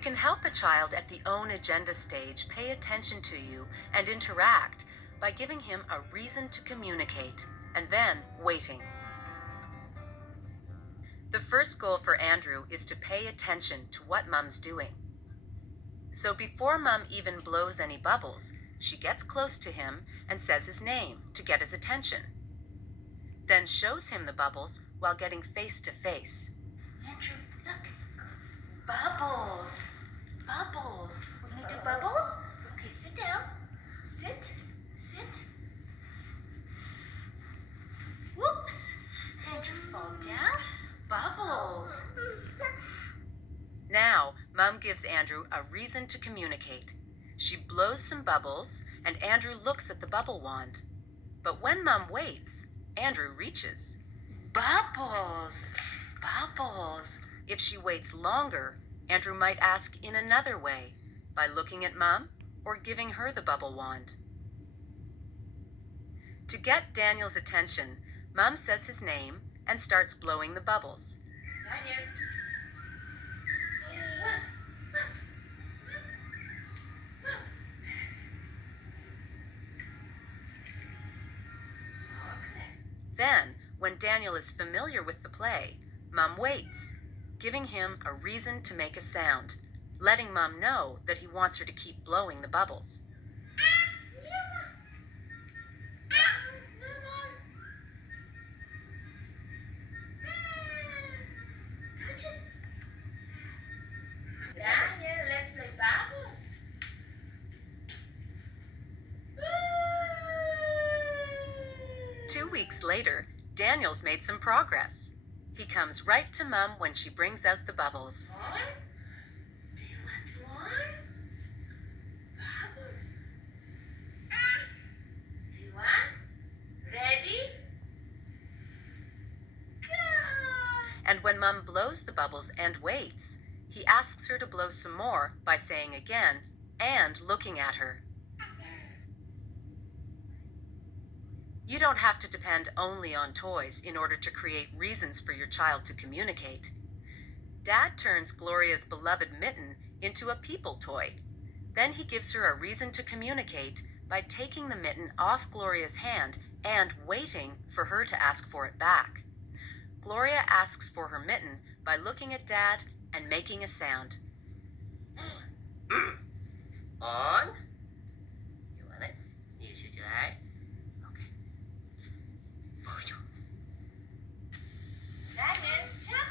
can help a child at the own agenda stage pay attention to you and interact by giving him a reason to communicate and then waiting. The first goal for Andrew is to pay attention to what Mom's doing. So before Mom even blows any bubbles, she gets close to him and says his name to get his attention. Then shows him the bubbles while getting face to face. Andrew, look. Bubbles. Bubbles. We're going to do bubbles? Okay, sit down. Sit. Sit. Whoops. Andrew, fall down. Bubbles. Now, Mom gives Andrew a reason to communicate. She blows some bubbles, and Andrew looks at the bubble wand. But when Mom waits, Andrew reaches. Bubbles. Bubbles. If she waits longer, Andrew might ask in another way, by looking at Mom or giving her the bubble wand. To get Daniel's attention, Mom says his name and starts blowing the bubbles. Daniel. Then, when Daniel is familiar with the play, Mom waits, giving him a reason to make a sound, letting Mom know that he wants her to keep blowing the bubbles. Daniel, let's play bubbles. 2 weeks later, Daniel's made some progress. He comes right to Mom when she brings out the bubbles. More? Do you want more? Bubbles. Do you want? Ready? Go! And when Mom blows the bubbles and waits, he asks her to blow some more by saying again and looking at her. You don't have to depend only on toys in order to create reasons for your child to communicate. Dad turns Gloria's beloved mitten into a people toy. Then he gives her a reason to communicate by taking the mitten off Gloria's hand and waiting for her to ask for it back. Gloria asks for her mitten by looking at Dad and making a sound. On. You want it? You should try. Okay. Daniel, jump.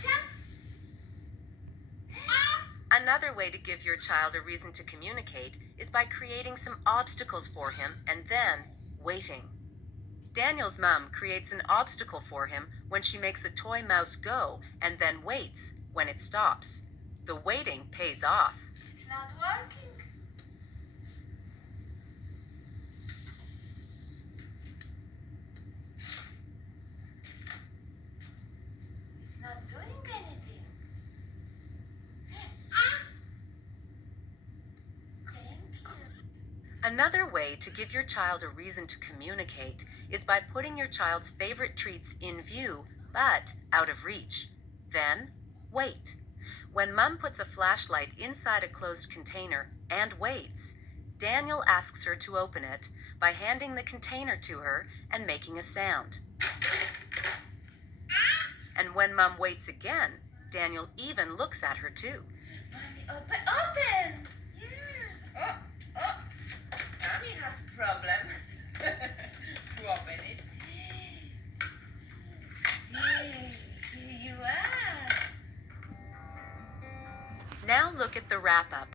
Jump. Another way to give your child a reason to communicate is by creating some obstacles for him and then waiting. Daniel's mom creates an obstacle for him when she makes a toy mouse go and then waits when it stops. The waiting pays off. It's not working. It's not doing anything. Thank you. Another way to give your child a reason to communicate is by putting your child's favorite treats in view, but out of reach. Then, wait. When Mom puts a flashlight inside a closed container and waits, Daniel asks her to open it by handing the container to her and making a sound. And when Mom waits again, Daniel even looks at her too. Mommy, open! Yeah. Oh. Mommy has problems to open it. Here you are. Now look at the wrap-up